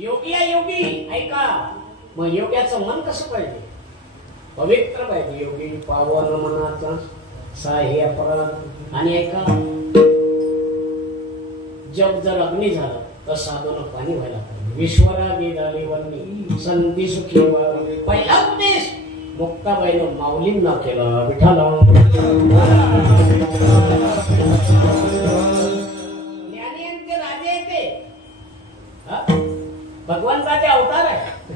योगी आहे योगी, ऐका. मग योग्याचं मन कसं पाहिजे? पवित्र पाहिजे. योगी पावन मनाचा साह्य अपराध. आणि ऐका, जग जर अग्नी झाला तर साधून पाणी व्हायला पाहिजे. विश्वरागी झाली वन्नी संधी सुखी व्हावी. पहिला उपदेश मुक्ताबाईनं माऊलींना केला. विठाला ज्ञानियांचे राजे येते, भगवंताचे अवतार आहे.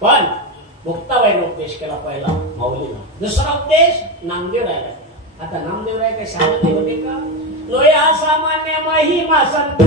पण मुक्ताबाईनं उपदेश केला पहिला माऊलीला. दुसरा उपदेश नामदेव रायला केला. आता नामदेव राय काही सामान्य होते का? लोय असामान्य महिमा संत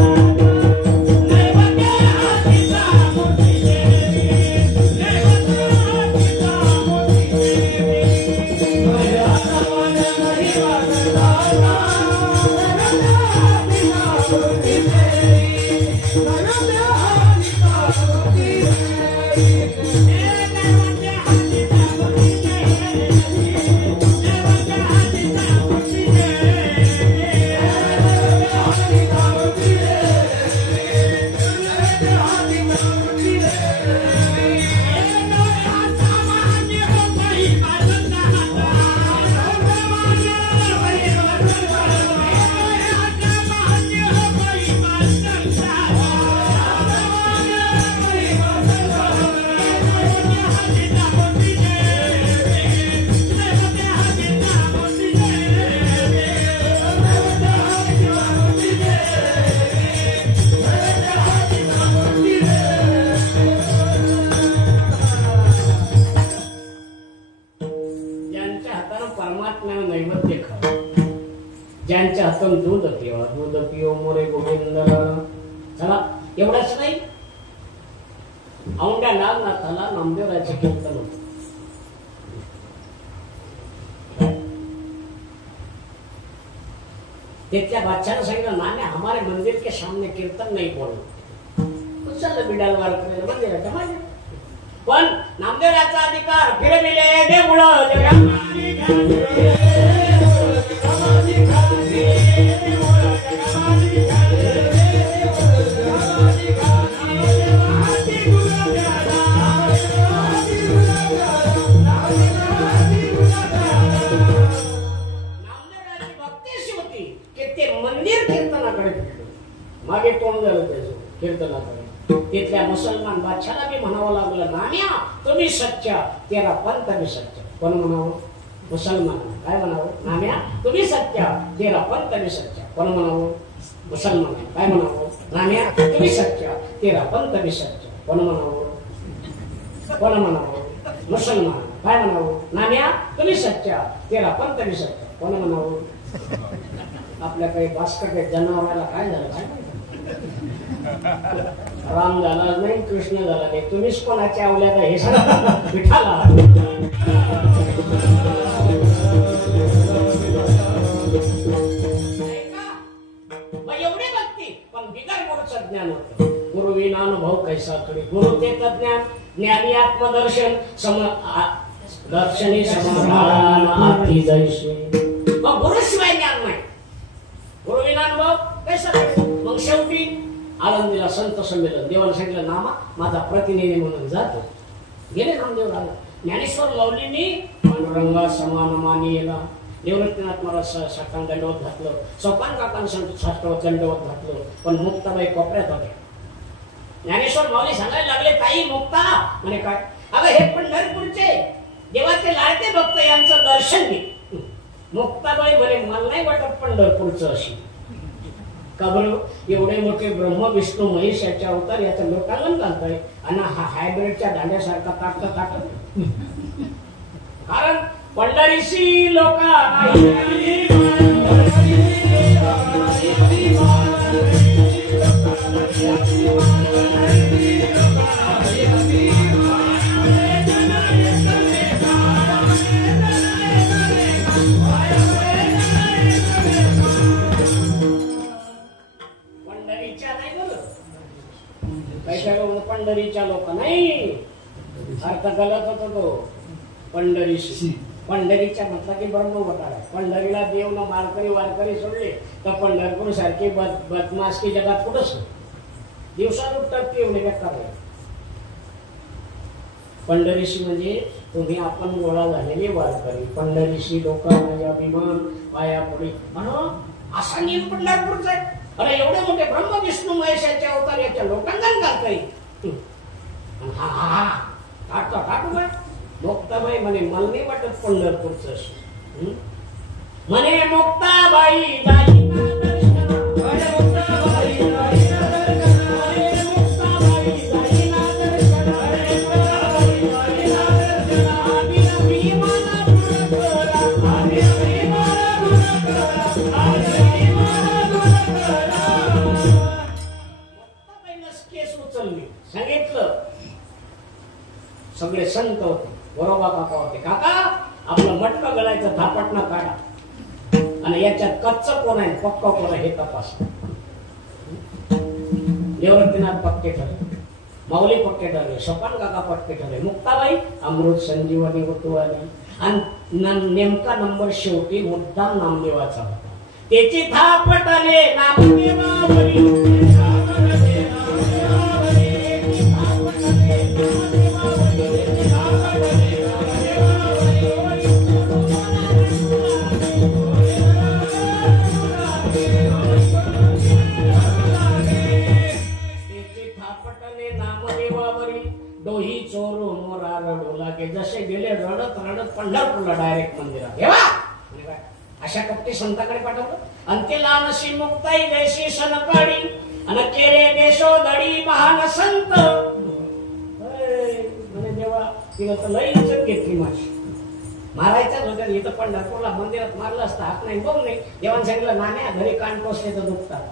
ज्यांच्या हातून दूध पिवा, दूध पिओ मोरे गोविंद. चला एवढंच नाही, औंढ्या नागनाथाला नामदेवराचे कीर्तन होत. तिथल्या बादशाह सांगितलं, नाने हमारे मंदिर के सामने कीर्तन नहीं बोलना. चल बिडाल वार करेल मंदिराच्या मागे. पण नामदेवराचा अधिकार फिरविले देऊळ मागे तोंड झालं त्याचं कीर्तनाकडे. तिथल्या मुसलमान बादशाला बी म्हणावं लागलं, नाम्या तुम्ही सच्चा, तेरा पंथ बी सच्चा. कोण म्हणावं? मुसलमान. काय म्हणावं? नाम्या तुम्ही सच्चा, तेरा पंथ बी सच्चा. कोण म्हणावं? मुसलमान. काय म्हणावं? नाम्या तुम्ही सच्चा, तेरा पंथ बी सच्चा. कोण म्हणावं? कोण म्हणावं? मुसलमान. काय म्हणावं? नाम्या तुम्ही सच्चा, तेरा पंथ बी सच्चा. कोण म्हणावं? आपल्या काही भास्कर जनावराला काय झालं काय माहिती? राम झाला नाही, कृष्ण झाला नाही, तुम्हीच कोणाच्या आवल्यात हे सांगा. विठाला एवढे भक्ती, पण बिगर गुरुचं ज्ञान होतं. गुरु विना अनुभव कैसा कडे. गुरु ते ज्ञान, ज्ञानी आत्मदर्शन, दर्शनी समाधान जैसे. मग गुरुशिवाय ज्ञान नाही, गुरु विना अनुभव कैसा कडे. मग शेवटी आळंदीला संत संमेलन. देवाला सांगितलं, नामा माझा प्रतिनिधी म्हणून जातो. गेले नामदेव राजा. ज्ञानेश्वर लावलीनी पांडुरंगा समान मानियेला. निवृत्तीनाथ महाराज साष्टांग दंडवत घातलं, सोपान काकांना साष्टांग दंडवत घातलं. पण मुक्ताबाई कोपऱ्यात होत्या. ज्ञानेश्वर माऊली सांगायला लागले, ताई मुक्ता म्हणे काय? अगं हे पंढरपूरचे देवाचे लाडके भक्त यांचं दर्शन घे. मुक्ताबाई म्हणे मला नाही वाटत पंढरपूरचं अशी. का बरं? एवढे मोठे ब्रह्म विष्णू महेश याच्या अवतार याचं लोकांना चालतंय आणि हा हायब्रिडच्या दांड्यासारखा ताकत. कारण पंढरीशी लोक पंढरीच्या लोक नाही. अर्थ गलत होतो तो. पंढरीशी पंढरीच्या म्हटला की ब्रह्मवतार आहे. पंढरीला देव न मारकरी वारकरी सोडले तर पंढरपूर सारखी बदमाश की जगात कुठंच. दिवसात उठतात ते एवढे बेकार आहे. पंढरीशी म्हणजे तुम्ही आपण गोळा झालेले वारकरी. पंढरीशी लोकांना अभिमान पाया पडी म्हणून असा नियम पंढरपूरचा आहे. अरे एवढे मोठे ब्रह्म विष्णू महेशाच्या अवतार याच्या लोकांना काय काही हा हा हा टाकतो टाकू काय मुक्ताबाई म्हणे मला नाही वाटत पंढरपूरचं म्हणे मुक्ताबाई सांगितलं. सगळे संत होते, बरोबा काका होते. काका आपलं मटका गळायचं थापटणं काढा आणि याच्यात कच्च कोण आहे पक्का कोण आहे हे तपास. निवृत्तीनाथ पक्के ठरले, माऊली पक्के ठरले, सोपान काका पक्के ठरले, मुक्ताबाई अमृत संजीवनी होतवाली. आणि नेमका नंबर शेवटी मुद्दाम नामदेवाचा होता. त्याची थापटले नामदेवावरी डोही चोरू मोरा रडू लागे. जसे गेले रडत रडत पंढरपूरला डायरेक्ट मंदिरात. अशा कपटी संताकडे पाठवलं. अंत्यला नशी मुक्ताई देशी सनकाळी अन केरे देशो दडी महान संत. म्हणे देवा तिला तर लई इज्जत घेतली माझी. मारायचाच होत्या इथं पंढरपूरला मंदिरात मारलं असतं हात नाही बघ नाही. देवान सांगितलं नाण्या घरी कान टोचले तर दुखतात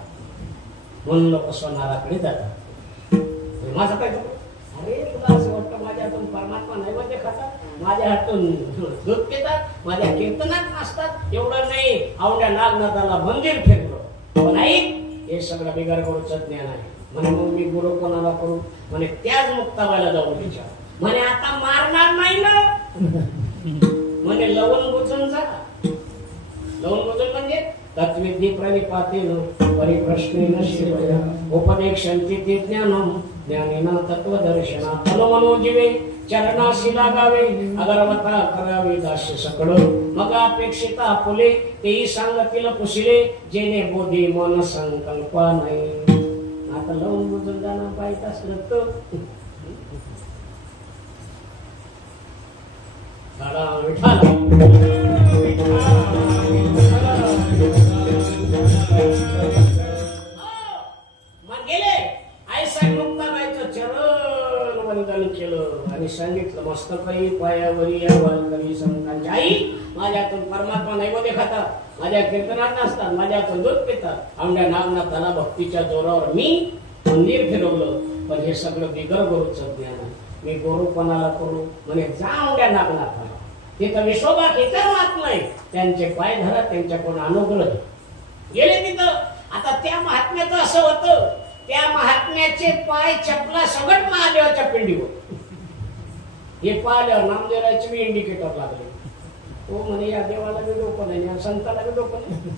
म्हणून लोक सोनाराकडे जातात. माझं काय अरे तुला असं वाटतं माझ्या हातून परमात्मा नैवेद्य खातात, माझ्या हातून दूध पितात, माझ्या कीर्तनात नाचतात. एवढं नाही आवड्या नागनाथाला मंदिर फिरलो पण ऐक हे सगळं बिगर गुरुचं ज्ञान आहे. म्हणे मग मी गुरु कोणाला करू. म्हणे त्याच मुक्ताबाईला जाऊन विचार. म्हणे आता मारणार नाही ना. म्हणे लवण बुजून जा. लवण बुजून म्हणजे तत्विधी प्रणिपातेन परिप्रश्नेन शिवया उपदेक्षन्ति ते ज्ञानम ज्ञानेन तत्वदर्शना मनोजीवे चरणाशी लागावे अगरवता करावे दास्य सकळ मग अपेक्षिता फुले तेही सांगतील पुशिले जेने बोधी मन संकल्पा नाही. आता लवून बुजून जाणं पाहिजे असलं तर केलं आणि सांगितलं मस्तकही पायावरी या वारकरी संतांची. आई माझ्यातून परमात्मा नैवेद्य खातात, माझ्या कीर्तनात नसतात, माझ्यातून दूध पितात. आमच्या नागनाथाला भक्तीच्या जोरावर मी मंदिर फिरवलं पण हे सगळं बिगर गुरुचं ज्ञान आहे. मी गुरु कोणाला करू. म्हणे जा आमच्या नागनाथाला. तिथं विश्वभा घेता मात नाही. त्यांचे पाय धरा, त्यांच्याकडून अनुग्रह गेले तिथं. आता त्या महात्म्याचं असं होतं त्या महात्म्याचे पाय चपला सगट महादेवाच्या पिंडीवर. हे पाहिल्यावर नामदेवाचे मी इंडिकेटर लागले. तो म्हणे या देवाला बी डोकं नाही या संताला बी डोकं नाही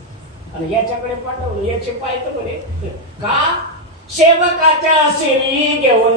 आणि याच्याकडे पाठवलं. याचे पाय तर म्हणे का सेवकाच्या शिरी घेऊन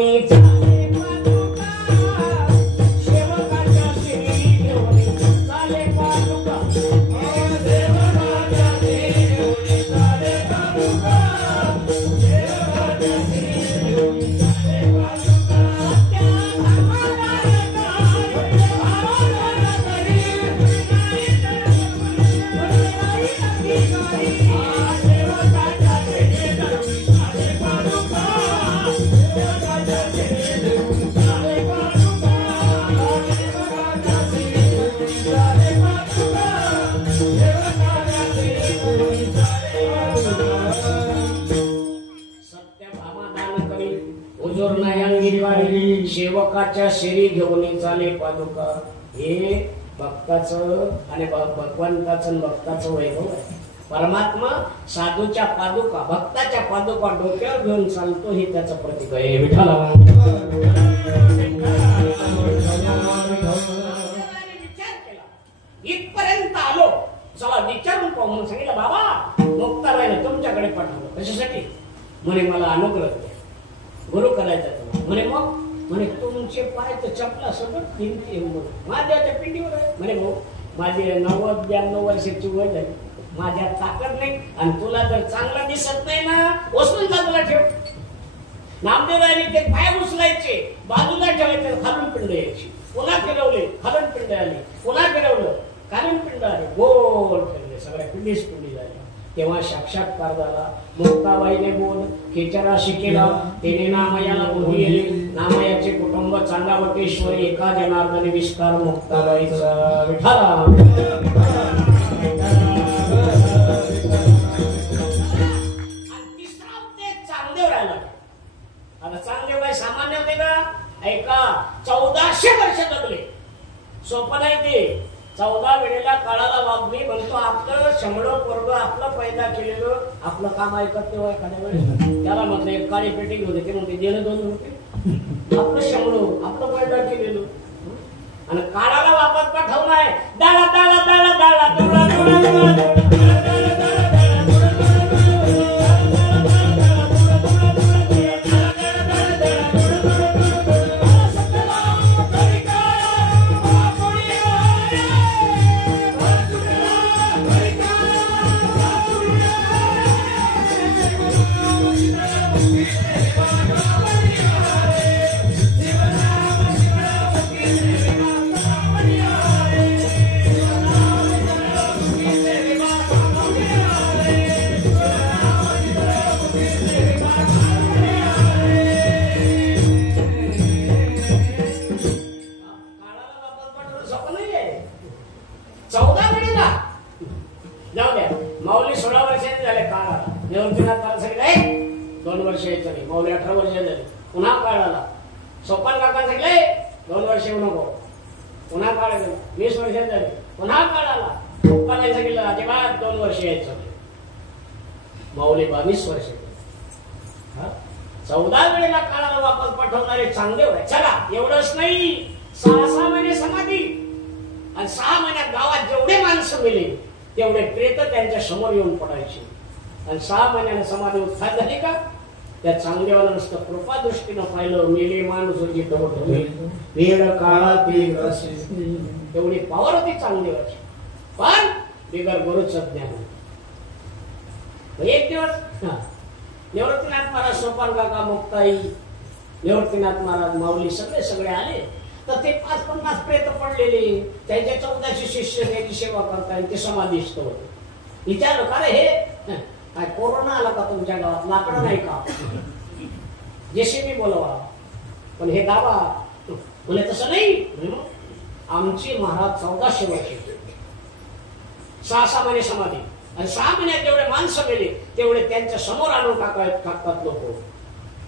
सेवकाच्या शिरी घेऊन चाले पादुका. हे भक्ताचं आणि भगवंताचं भक्ताचं वैभव आहे. परमात्मा साधूच्या पादुका भक्ताच्या पादुका डोक्यावर घेऊन चालतो हे त्याचं प्रतीक आहे. विठ्ठला विचार केला इथपर्यंत आलो चला विचारून पाहू म्हणून सांगितलं. बाबा मुक्ताबाईने तुमच्याकडे पाठवलं कशासाठी. म्हणे मला अनुग्रह द्या. करायचा तुम्हाला. म्हणे मग म्हणे तुमचे पाय तर चपला सोबत पिंडी माझ्या त्या पिंडीवर आहे. म्हणे भाऊ माझी 90-92 वर्षाची वय झाली, माझ्यात ताकद नाही आणि तुला जर चांगला दिसत नाही ना वसून बाजूला ठेव. नामदेवानी ते पाय उचलायचे, बाजूला ठेवायचे, खालून पिंड यायची. पुन्हा फिरवले, खालून पिंड आली, पुन्हा फिरवलं, खालून पिंड आली, गोल फिरले, सगळ्या पिंडीच पिंडी झाली. तेव्हा साक्षात्कार झाला. मुक्ताबाईने बोल खेचरा शिकेला, तेने नामयाला बोली गेली. नामयाचे कुटुंब चांगावटेश्वर, एका जनार्दनी विस्तार मुक्ताबाईचा विठाला. तिसरा ते चांगदेव राहिला. आता चांगदेव काय सामान्य होते का? ऐका, 1400 वर्ष जगले. सोपं नाही ते. 14 वेळेला काळाला वागणे म्हणतो. आपलं शंभर पोरग आपलं पैदा केलेलं आपलं काम ऐकत तेव्हा एखाद्या वेळेस त्याला म्हटलं एक काळी पेटी होते, ते म्हणते देणं 2 रुपये. आपलं शंभर आपलं पैदा केलेलं आणि काळाला वापस पाठवलाय. दाळा दाळा दाळा दाळा दाळा दाळा माऊली 18 वर्ष झाली. पुन्हा काळ आला. सोपान काका सांगले 2 वर्ष येऊ नको. पुन्हा काळ गेला. 20 वर्ष झाली. पुन्हा काळ आला. पप्पाला सांगितलं अजिबात 2 वर्ष यायचं. माऊली 22 वर्ष. 14 वेळेला काळाला वापस पाठवणारे चांगदेव आहे. चला एवढंच नाही, 6 महिने समाधी आणि 6 महिन्यात गावात जेवढे माणसं मेले तेवढे प्रेत त्यांच्या समोर येऊन पडायचे. आणि 6 महिन्याने समाधी उत्थान झाली का? त्या चांगदेवाला नुसतं कृपा दृष्टीनं पाहिलं. मेले माणूस वेळ काळात एवढी पावर होती चांगदेवाची. पण बिगर गुरुचं ज्ञान. एक दिवस निवृत्तीनाथ महाराज, सोपान काका, मुक्ताई, निवृत्तीनाथ महाराज, माऊली सगळे आले. तर ते 5-50 प्रेत पडलेले, त्यांच्या 1400 शिष्य त्याची सेवा करताय. ते समाधिस्थ होते. विचारलं का रे हे काय कोरोना आला का तुमच्या गावात? लाकडं नाही का? जेसीबी बोलवा, पण हे गावा. बोले तसं नाही. आमची महाराज 1400 वर्ष 6 महिने समाधी आणि 6 महिन्यात जेवढे माणसं गेले तेवढे त्यांच्या समोर आणून टाकतात लोक.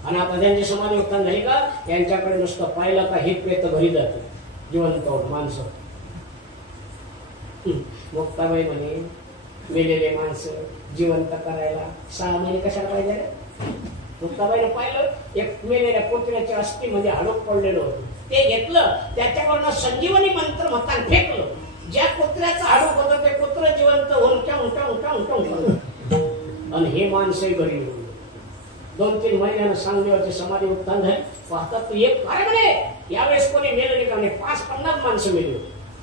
आणि आता त्यांची समाधी उत्थान झाली का यांच्याकडे नुसतं पाहिलं का हे प्रेत घरी जाते जिवंत माणसं. मुक्ताबाई म्हणे मेलेले माणसं जिवंत करायला 6 महिने कशाला पाहिजे रे? मुक्ताबाईने पाहिलं एक मेलेल्या कुत्र्याची अस्थी म्हणजे हाडूक पडलेलं होतं. ते घेतलं, त्याच्यावरनं संजीवनी मंत्र म्हणताना फेकलं. ज्या कुत्र्याचं हाडूक होतं ते कुत्र जिवंत उंटा उंटा उंटा उंटा उंटा. आणि हे माणसंही घरी येऊन 2-3 महिन्यानं चांगदेवाची समाधी उत्थान झाली. पाहतात तू एक काय म्हणे यावेळेस कोणी मेलं नाही का? 5-50 माणसं मेली.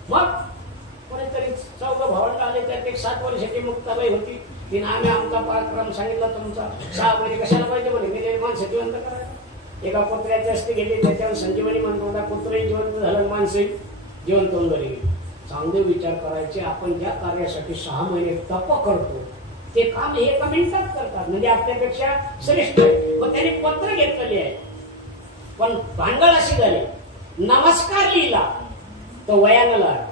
मग कोणीतरी 14 भावंड आले. त्यात एक 7 वर्षाची मुक्ताबाई होती. तिने आम्ही आमचा पराक्रम सांगितला तुमचा. 6 महिने कशाला पाहिजे म्हणे मेलेली माणसं जिवंत करायला. एका कुत्र्याची अस्थी गेली, त्याच्यावर संजीवनी मंत्र होता. कुत्रही जिवंत झालं, माणसंही जिवंत होऊन घरी गेली. चांगले विचार करायचे. आपण ज्या कार्यासाठी 6 महिने तप करतो ते काम हे 1 मिनिटात करतात, म्हणजे आपल्यापेक्षा श्रेष्ठ आहे. मग त्यांनी पत्र घेतलेले आहे. पण भांडळ अशी झाली, नमस्कार लिहिला तो वयानं लागला.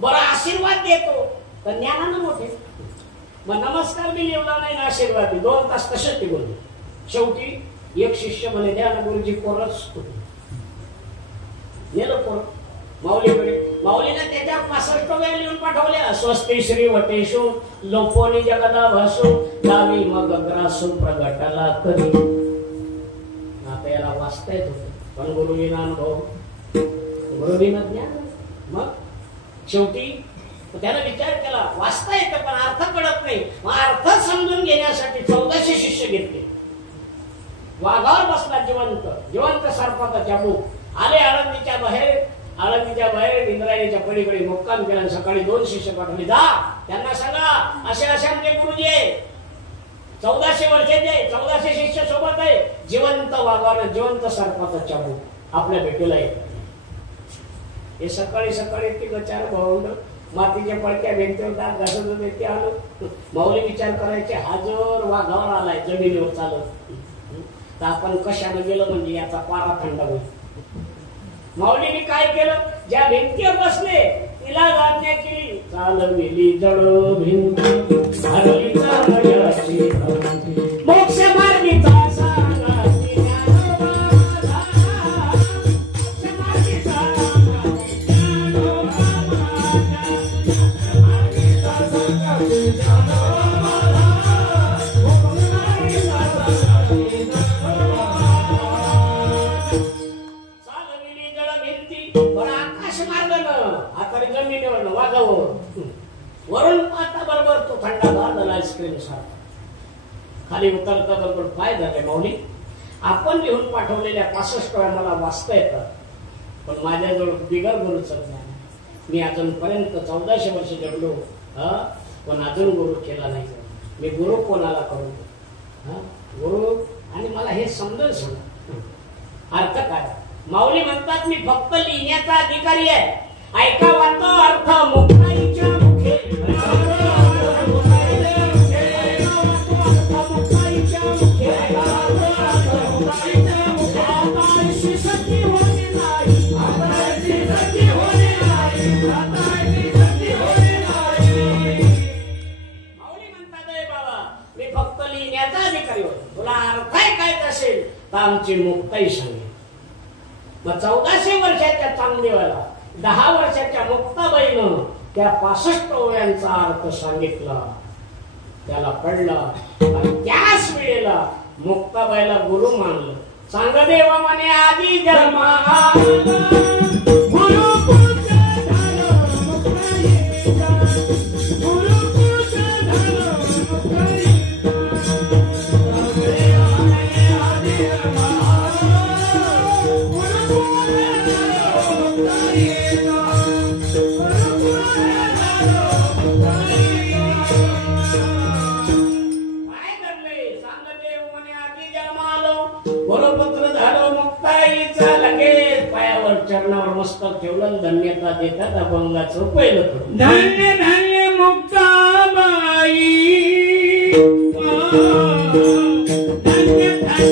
बरं आशीर्वाद देतो तर ज्ञानानं मोठे. मग नमस्कार बी लिहिला नाही ना आशीर्वाद 2 तास तसेच टिकून. शेवटी एक शिष्य म्हणे द्या ना गुरुजी कोरच नेलं कोर माऊलीकडे. माऊलीने त्याच्या 65 वेळ लिहून पाठवले. स्वस्ति श्री वटेशु लोपोनी जगदा भासु दावी मग ग्रासु प्रगटाला करी. आता याला वाचता येत होतं, पण गुरुजीना अनुभव, गुरुजीना ज्ञान. मग शेवटी त्याला विचार केला, वाचता येतं पण अर्थ कळत नाही. मग अर्थ समजून घेण्यासाठी 1400 शिष्य घेतले. वाघावर बसला जिवंत जिवंत सर्पाचा चाबूक आले आळंदीच्या बाहेर इंद्रायणीच्या पलीकडे मुक्काम केला. सकाळी 2 शिष्य पाठवले, जा त्यांना सांगा असे असे आमचे गुरुजी आहे, 1400 वर्षाचे 1400 शिष्य सोबत आहे. जिवंत वाघावर जिवंत सर्पाचा चाबूक आपल्या भेटीला येत. हे सकाळी सकाळी ते गचार भावंड मातीच्या पडक्या भिंतीवर दात घासत होते. ते आलो माऊली विचार करायचे, हा जर वाघावर आलाय जमिनीवर चालत तर आपण कशाने गेलो म्हणजे याचा पारा थंड होईल. माऊलीने काय केलं, ज्या भिंतीवर बसले तिला आज्ञा केली, चालविली जड भिंत हरली चालयाची मोक्ष मार्गीचा वरून आता बरोबर तो थंडागार झाला आईस्क्रीम सारखा. खाली उतरता बरोबर काय झाले, माऊली आपण लिहून पाठवलेल्या 65 वेळा मला वाचता येतात, पण माझ्याजवळ बिगर गुरुचं ज्ञान. मी अजूनपर्यंत 1400 वर्ष जगलो, पण अजून गुरु केला नाही. मी गुरु कोणाला करू? गुरु आणि मला हे समजून सांगा अर्थ काय. माऊली म्हणतात, मी फक्त लिहिण्याचा अधिकारी आहे. ऐकावा तो अर्थ मुक्ताईच्या मुखे आमची मुक्ताई सांगेल. मग 1400 वर्षाच्या चांगदेवाला 10 वर्षाच्या मुक्ताबाईनं त्या 65 ओव्यांचा अर्थ सांगितला. त्याला पडला आणि त्याच वेळेला मुक्ताबाईला गुरु मानलं. चांगदेव म्हणे आधी जन्मा चरणावर मस्तक ठेवलं. धन्यता देतात अभंगाचं पहिलं धन्य धन्य मुक्ताबाई धन्य धन्य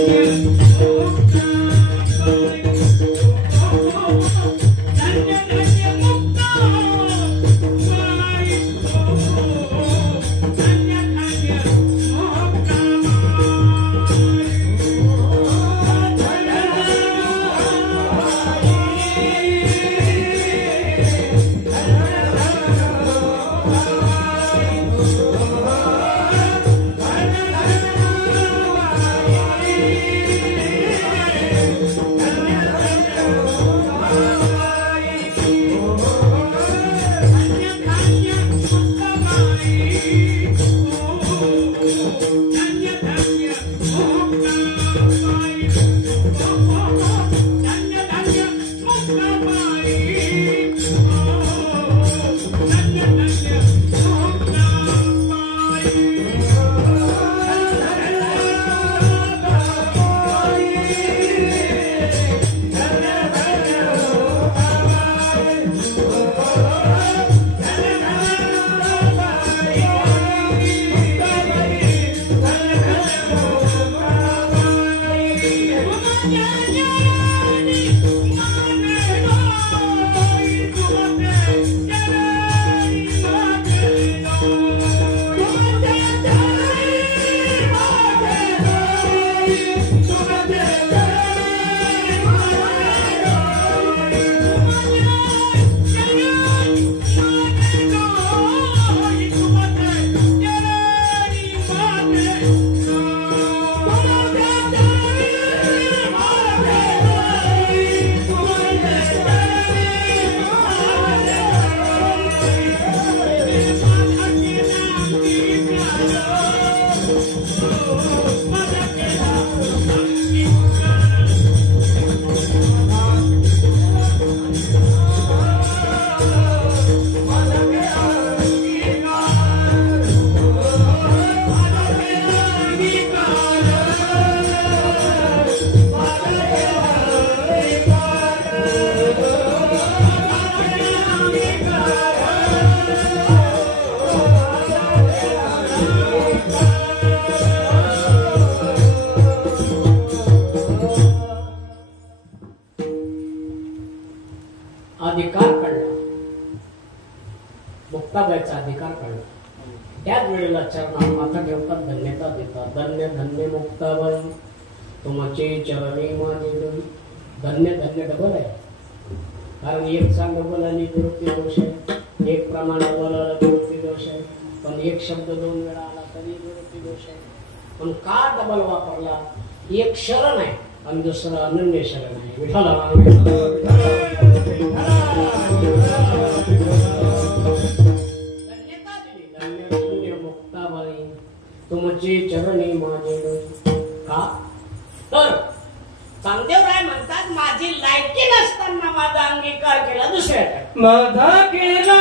अधिकार कळला, मुक्ताबाईचा अधिकार कळला. त्याच वेळेला चरणात माथा ठेवतात, धन्यता देतात. धन्य धन्य मुक्ताबाई तुमचे चरणी माझे डोई. धन्य धन्य डबल आहे, कारण एक चा डबल आणि दुरुक्ती दोष आहे, एक प्रमाण डबल आला दुरुक्ती दोष आहे, पण एक शब्द 2 वेळा आला तरी दुरुक्ती दोष आहे. पण का डबल वापरला? एक शरण आहे आणि दुसरं अनन्य शरण आहे. विठ्ठला मुक्ताबाई तुमचे चरणी माझे डोई. का तर चांगदेवराय म्हणतात, माझी लायकी नसताना माझा अंगीकार केला दुसऱ्या माझा केला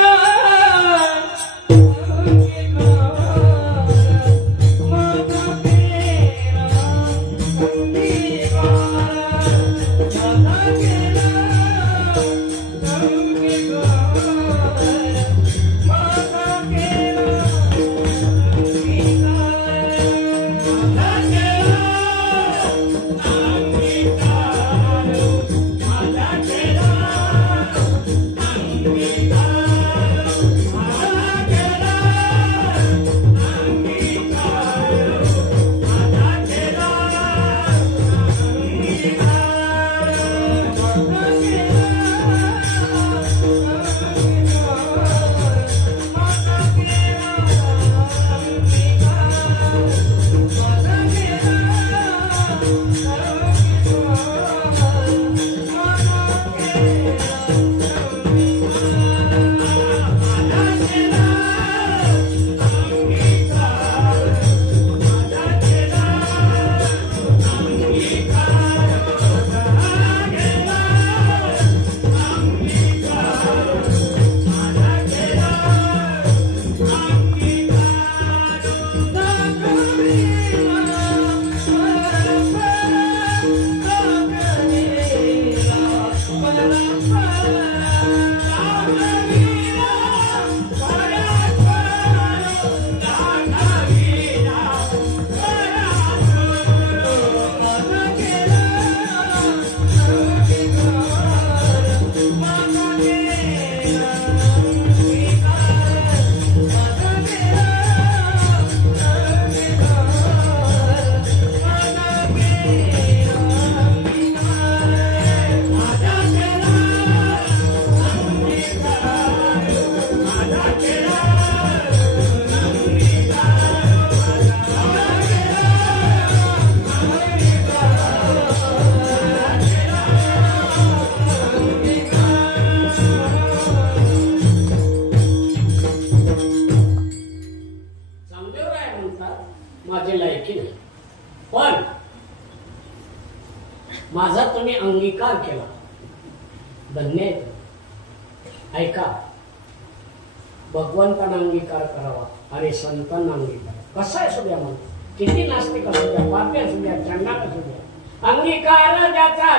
माझा तुम्ही अंगीकार केला, धन्य आहे. ऐका, भगवंतांना अंगीकार करावा आणि संतांना अंगीकार. कसा आहे सुद्या म्हणतो, किती नास्तिक असू द्या, पापी असू द्या, चंडाळ असू द्या, अंगीकार ज्याचा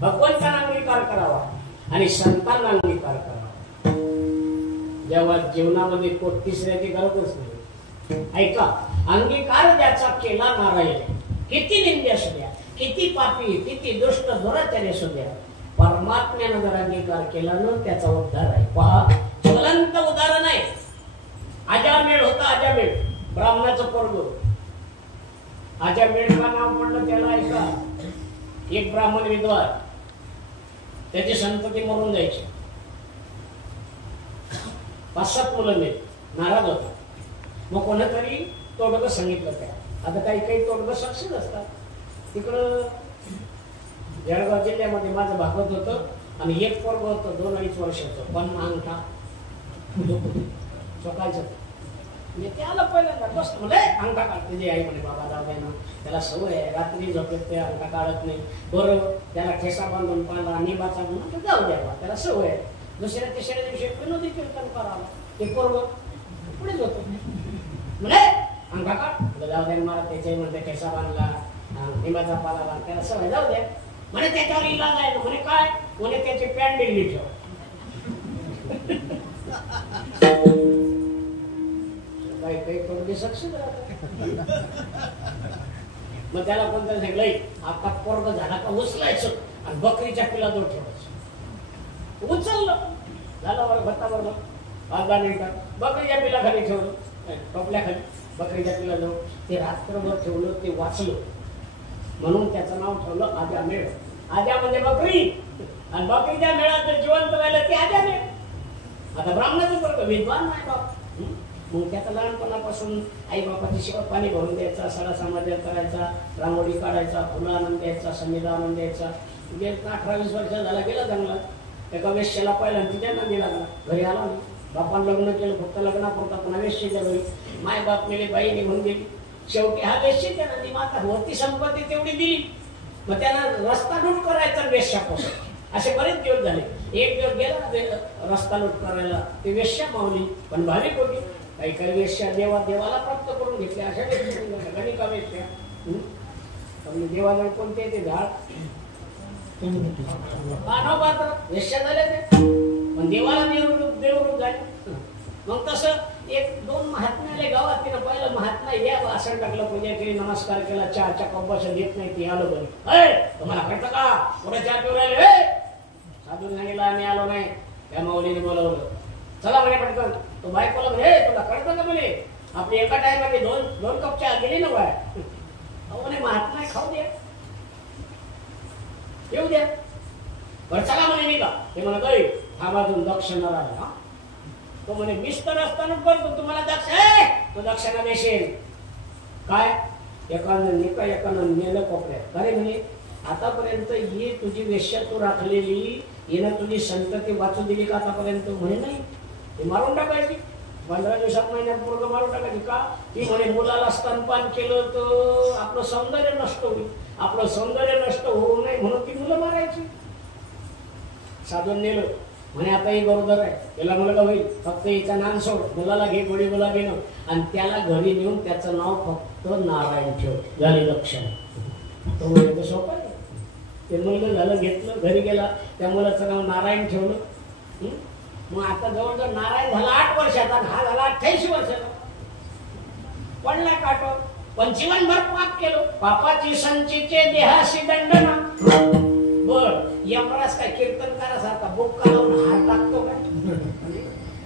भगवंतांना अंगीकार करावा आणि संतांना अंगीकार करावा. जेव्हा जीवनामध्ये कोटीसऱ्याची गरजच नाही. ऐका, अंगीकार ज्याचा केला नारायण, किती निंदे असू द्या, किती पापी, किती दुष्ट दुराचारी असू द्या, परमात्म्यानं जर अंगीकार केला ना त्याचा उद्धार आहे. पहा, ज्वलंत उदाहरण आहे. अजामेळ होता, अजामेळ ब्राह्मणाचं पोरग. अजामेळ का नाव पडलं त्याला? ऐका, एक ब्राह्मण विद्वान, त्याची संतती मरून जायची. 5-7 मुलं नाही, नाराज होता. मग कोणतरी तोडगं सांगितलं त्या. आता काही काही तोडगं सक्सेस असतात. तिकडं जळगाव जिल्ह्यामध्ये माझं भागवत होतं आणि एक पोरग होतं 2-2.5 वर्षाचं, पण अंगठा चोकायचं. म्हणजे त्याला पहिल्यांदा बसतो म्हणे अंगठा काढते. जे आई म्हणे बाबा जाऊ द्या ना, त्याला सवय आहे, रात्री झोपेत ते अंगठा काढत नाही. बरोबर त्याला ठेसा बांधून पाला निंबाचा म्हणून जाऊ द्यावा, त्याला सवय आहे. दुसऱ्या तिसऱ्या दिवशी विनोदी कीर्तन करावं. ते पोरग पुढेच होतं म्हणे आणि काका जाऊ द्या मला त्याचे म्हणते ठेसा बांधला निंबाचा पाला बांधला त्याला सवय जाऊ द्या म्हणे त्याच्यावर इलाज आहे म्हणे काय म्हणे त्याची पॅन्ट डिग्री ठेव काही काही करून सक्सेस मग त्याला कोणतं सांगितलंय आता पोरग झाला का उचलायचं आणि बकरीच्या पिलाजवळ ठेवायचं उचललं झालं बरं भत्ता बरोबर अर्धा मिनिटात बकरीच्या पिलाखाली ठेवलं टोपल्याखाली बकरीच्या पिलाजवळ ते रात्रभर ठेवलं ते वाचलं म्हणून त्याचं नाव ठेवलं आद्या मेळ आद्या म्हणजे बकरी आणि बकरीच्या मेळात जर जिवंत राहिलं ते आद्या मेळ आता ब्राह्मणाचं बरोबर विद्वान नाही बाप मग त्याचा लहानपणापासून आई बापाची शिवाय पाणी भरून द्यायचा सडा समाजात करायचा रांगोळी काढायचा फुलं आणून द्यायचा समिधा आणून द्यायचा 18-20 वर्ष झाला गेला जंगलात एका वेश्याला पाहिला आणि तिच्या नांदी लागला घरी आला नाही बापान लग्न केलं फक्त लग्नापुरता पुन्हा वेश्येच्या घरी माय बाप मेले बाई निघून गेली शेवटी हा वेश्येच्या नंदी माता होती संपत्ती तेवढी दिली मग त्यांना रस्ता लूट करायचा वेश्यापासून असे बरेच दिवस झाले एक दिवस गेला रस्ता लूट करायला ते वेश्या मावली पण भाविक होती काही काही वेश्या देवाला प्राप्त करून घेतल्या अशा गणिका वेश्या देवाजवळ कोणते ते झाड पात्र वेश्या झाले ते पण देवाला देवरूप झाले मग तसं एक दोन महात्मे आले गावात तिनं पाहिलं महात्मा या आसन टाकलं पूजा केली नमस्कार केला चहाच्या कपाशा घेत नाही ती आलो बरी तुम्हाला कळतं का पुढे चहा पिऊ राहिले साधून सांगितलं आम्ही आलो नाही त्या माऊलीने बोलवलं चला म्हणे पटकन तो बायकोला म्हणे तुला कळतं का म्हणे आपली एका टायमाने दोन कप चहा गेली ना बाय म्हणे महात्मा खाऊ द्या येऊ द्या बरं चला म्हणे मी का ते म्हणत हा बाजून दक्षिणा राहिला तो म्हणे मिस्तर असताना करतो तुम्हाला तो दक्षिणा देशील काय एकानं नेलं कोपऱ्यात अरे म्हणे आतापर्यंत ही तुझी वेश्या तू राखलेली हिनं तुझी संतती वाचू दिली का आतापर्यंत म्हणे नाही ते मारून टाकायची 15 दिवसात महिन्यात पूर्ण मारून टाकायची का ती म्हणे मुलाला स्तनपान केलं तर आपलं सौंदर्य नष्ट होईल आपलं सौंदर्य नष्ट होऊ नये म्हणून ती मुलं मारायची साधून नेलं म्हणे आता ही बरोबर आहे त्याला मुलगा होईल फक्त हिचं नाम सोड मुलाला घे गोडी मुला घेणं आणि त्याला घरी नेऊन त्याचं नाव फक्त नारायण ठेव झाले लक्षण तो म्हणजे सोपं आहे ते मुलगा झालं घेतलं घरी गेला त्या मुलाचं नाव नारायण ठेवलं मग आता जवळजवळ नारायण झाला 8 वर्षाचा हा झाला 88 वर्षाचा पडला काटो पण जीवनभर पाप केलं पापाची संचीचे देहाशी दंडना बर यमराज काय कीर्तनकारासारखा बुक्का लावून हात टाकतो काय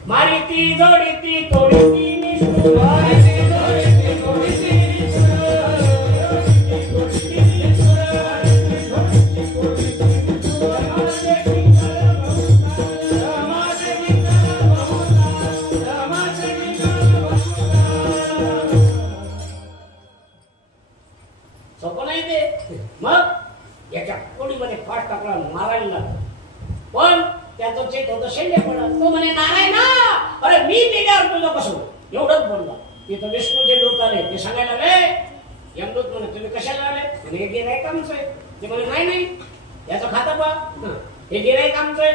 मारिती जोडीती तोडीती सोपं नाही ते मग याच्या कोडीमध्ये फाट टाकला मारायला लागला पण त्याचं चेत होतं शेंडे पडत तो म्हणे नारायण अरे मी दिल्यावर तुझं कसं एवढंच बोलला तिथं विष्णूचे दूत आले ते सांगायला लागले यमदूत म्हणे तुम्ही कशाला आले म्हणे हे गिऱ्हाईक आमचं आहे ते म्हणे नाही याचं खातं पा हे गिऱ्हाईक आमचं आहे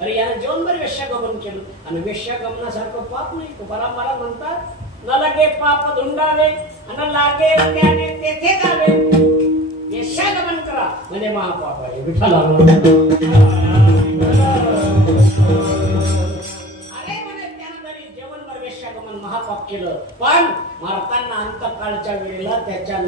अरे यानं जीवनभर वेश्यागमन केलं आणि वेश्यागमनासारखं पाप नाही तो परंपरा म्हणतात न लगे पाप धुंडावे आणि लागे त्याने तेथे जावे वेश्यागमन करा म्हणजे महापाप आहे विठ्ठला अरे म्हणे त्यानं जरी जीवनभर वेश्यागमन महापाप केलं पण मारताना अंतकाळच्या वेळेला त्याच्या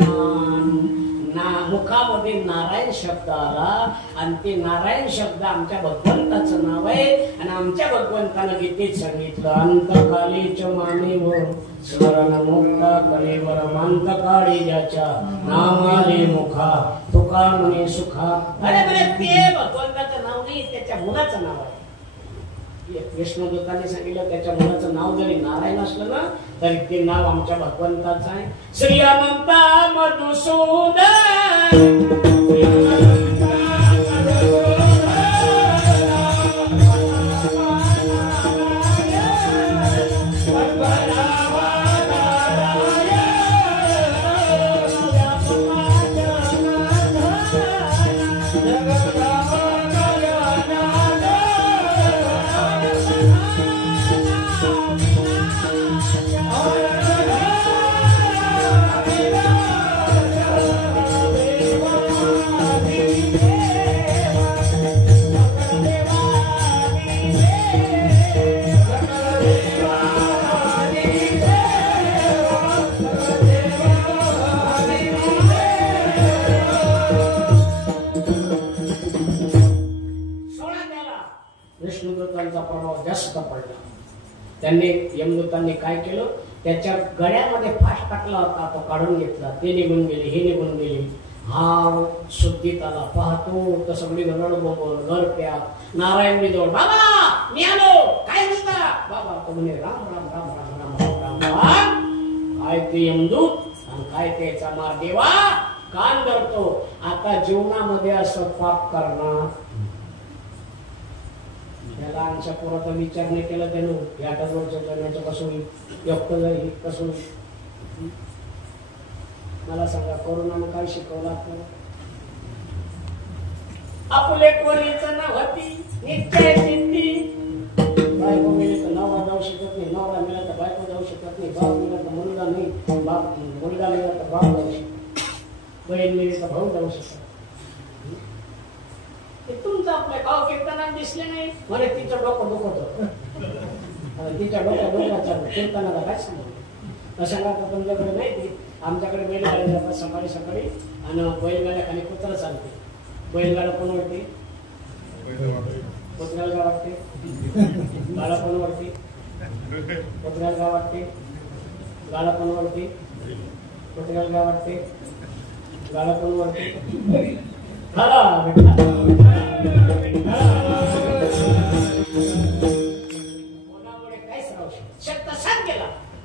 मुखामध्ये नारायण शब्द आला आणि ते नारायण शब्द आमच्या भगवंताचं नाव आहे आणि आमच्या भगवंतानं गीतेत सांगितलं अंतकालीच मानेवर स्मरण मुक्ता कलेवर अंतकाळी ज्याच्या नामाले मुखा तुका म्हणे सुखा अरे म्हणे ते भगवंताचं नाव नाही त्याच्या मुलाचं नाव आहे विष्णुदूताने सांगितलं त्याच्या मुलाचं नाव जरी नारायण असलं ना तरी ते नाव आमच्या भगवंताचं आहे श्री अनंत मधुसूदन त्यांनी यमदूतांनी काय केलं, त्याच्या गळ्यामध्ये फास टाकला होता, तो काढून घेतला. ते निघून गेले, हे निघून गेले. हा शुद्धीत आला, पाहतो तर सगळी गरड बोंबल घर प्या. नारायण जवळ, बाबा मी आलो, काय म्हणता बाबा? तो म्हणे राम राम राम राम राम राम राम राम. काय ते यमदूत आणि काय त्याचा मार. देवा कान धरतो, आता जीवनामध्ये असं पाप करणार. त्याला आमच्या पोराचा विचार नाही केला त्यानं. या आठवड्याच्या जगण्याचं कसं होईल, एकटं जाईल कसं होईल. मला सांगा, कोरोनानं काय शिकवलं आपल्याला? आपले कोणीच नव्हती निश्चय सिद्धी. बायको मिळेल तर नवरा जाऊ शकत नाही, नवरा मिळाला तर बायको जाऊ शकत नाही, बाप मिळाला तर मुलगा नाही, मुलगा मिळाला तर बाप जाऊ शकत, बहीण मिळेल तर भाऊ जाऊ शकत. तुमचं आपल्या गाव कीर्तनात दिसले नाही म्हणे तिचं डोकं दुखत होतं. तिच्या डोक्याचा कीर्तनाला काय सांगू असं का तुमच्याकडे नाही. ते आमच्याकडे बैलगाड्या जातात सकाळी सकाळी आणि बैलगाड्या खाली कुत्रा चालते. बैलगाडा कोण वाटते? कुत्र्याला वाटते. गाडा कोण वाटते? कुत्र्याला वाटते. गाडा कोण वाटते? कुत्र्याला वाटते. गाडा कोण वाटते?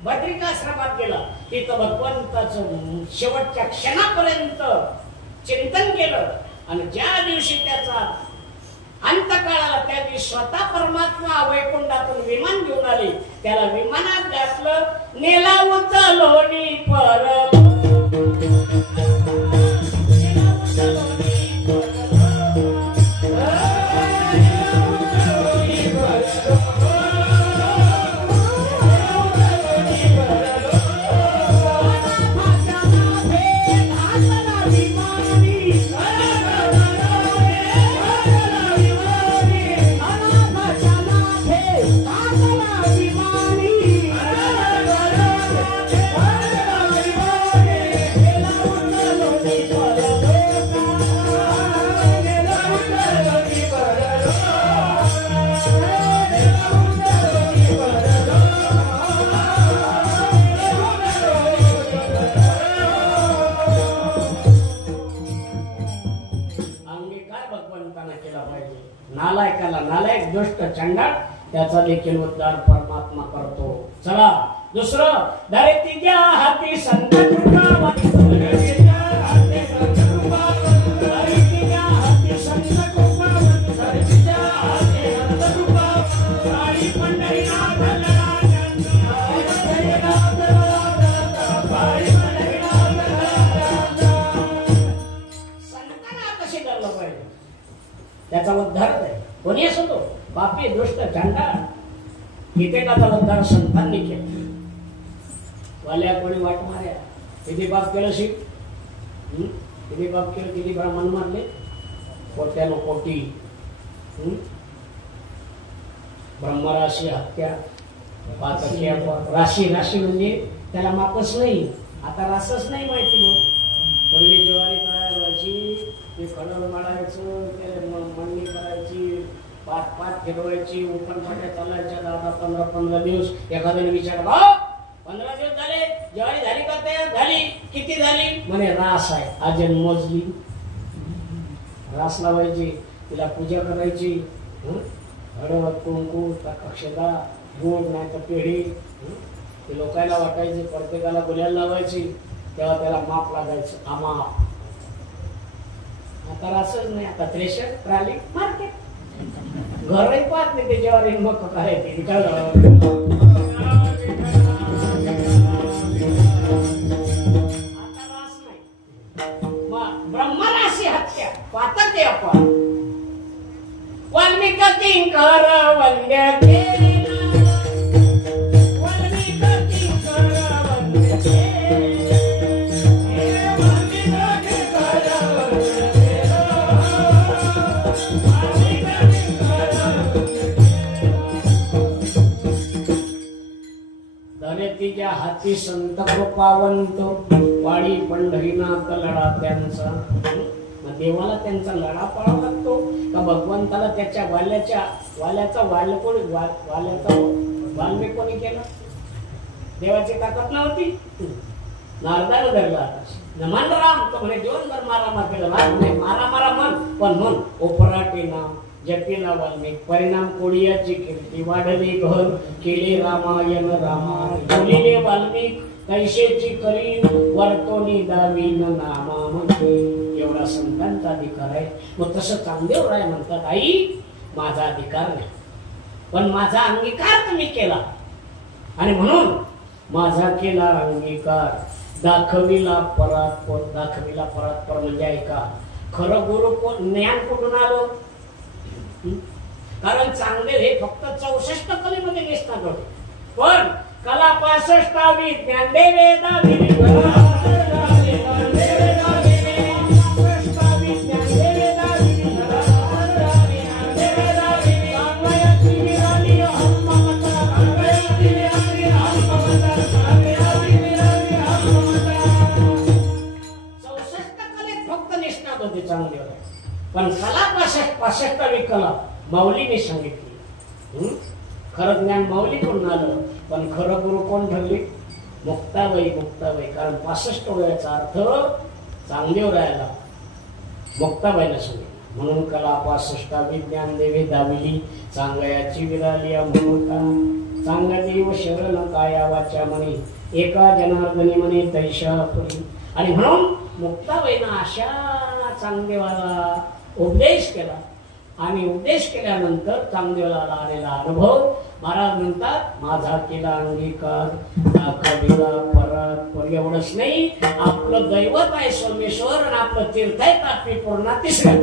बद्रिकाश्रमात गेला, तिथं भगवंताचं शेवटच्या क्षणापर्यंत चिंतन केलं. आणि ज्या दिवशी त्याचा अंतकाळाला, त्या दिवशी स्वतः परमात्मा वैकुंठातून विमान घेऊन आले. त्याला विमानात घातलं, नेला उचलोनी परत. नालायकाला नालायक दुष्ट चंडाळ त्याचा देखील उद्धार परमात्मा करतो. चला दुसरं, धरतीच्या हाती संत कृपा. त्याचा उद्धार आहे. कोणी असो तो, पापी दुष्ट चंडाळ, कित्येकाचा उद्धार संतांनी केला. वाल्या कोणी वाट मार्या, किती पाप केलं शिक, किती पाप केलं, किती ब्राह्मण मारले, कोट्यानो कोटी. ब्रह्मराशी हत्या, पातक्या राशी. राशी म्हणजे त्याला मापच नाही, आता रासच नाही माहिती. हो पूर्वी ज्वारी तयार व्हायची, ते खडर मारायचं, ते मंडी करायची, पाठ फिरवायची, उठणपाट्या चालायच्या 10-15 दिवस. एखाद्याने विचारलं, 15 दिवस झाले, ज्वारी झाली का तयार? झाली. किती झाली? म्हणे रास आहे. अजून मोजली. रास लावायची, तिला पूजा करायची, हळद कुंकू अक्षता गोड नाही तर पेढी ते लोकांना वाटायचे, प्रत्येकाला गुलाल लावायची. तेव्हा त्याला माप लागायचं, आमाप. आता असंच नाही, आता थ्रेशर, ट्राली, मार्केट. घरही पाहत नाही त्याच्यावर मग काय ते काय ब्रह्मराशी हत्या पाहतात ते आपण. वाल्मिक किंकर वंद्य केली, वाल्मिक किंकर वंद्य केली. धरतीच्या हाती संत कृपावंत, वाडी पंढरीनाथ लढा त्यांचा. मग देवाला त्यांचा लढा पळावा लागतो का भगवंताला त्याच्या वाल्याचा वाल कोण? वाल्याचा वाल्मिक कोणी केलं? देवाची ताकद नव्हती. नारदाला धरला मन राम तो म्हणे जीवनभर मारामार केला. मारा मन पण मन ओपराटे नाम जपिला वाल्मिक परिणाम कोडियाची कीर्ती वाढली घर केले रामायण बोलिले वाल्मिक कैसेची करीन वर्तोनी दावीन नामामध्ये. एवढा संतांचा अधिकार आहे. मग तसं चांगदेव राय म्हणतात आई माझा अधिकार नाही पण माझा अंगीकार तुम्ही केला आणि म्हणून माझा केला अंगीकार दाखविला परात्पर म्हणजे ऐका खरं गुरु कोण ज्ञान कुठून आलो? कारण चांगदेव हे फक्त 64 कलेमध्ये निष्णात होते पण कला 65वी ज्ञानदेवे दाविली चांगदेव पण कला 65वी कला माऊलीने सांगितली. खरं ज्ञान माऊली कडून आलं पण खरं गुरु कोण ठरले? मुक्ताबाई. कारण 65 वेळाचा अर्थ चांगदेव राहायला मुक्ताबाईला सांगितलं म्हणून कला 65वी ज्ञानदेवे दाविली चांगयाची विराली म्हणून चांगदेव शरण काया वाचा म्हणे एका जनार्दनी म्हणे तैशापुरी. आणि म्हणून मुक्ताबाईनं अशा चांगदेवाला उपदेश केला आणि उपदेश केल्यानंतर चांगदेवाला आलेला अनुभव महाराज म्हणतात माझा केला अंगीकार दाखविला परात्पर. एवढंच नाही आपलं दैवत आहे सोमेश्वर आणि आपलं तीर्थ आहे तापी पूर्णा तिसऱ्या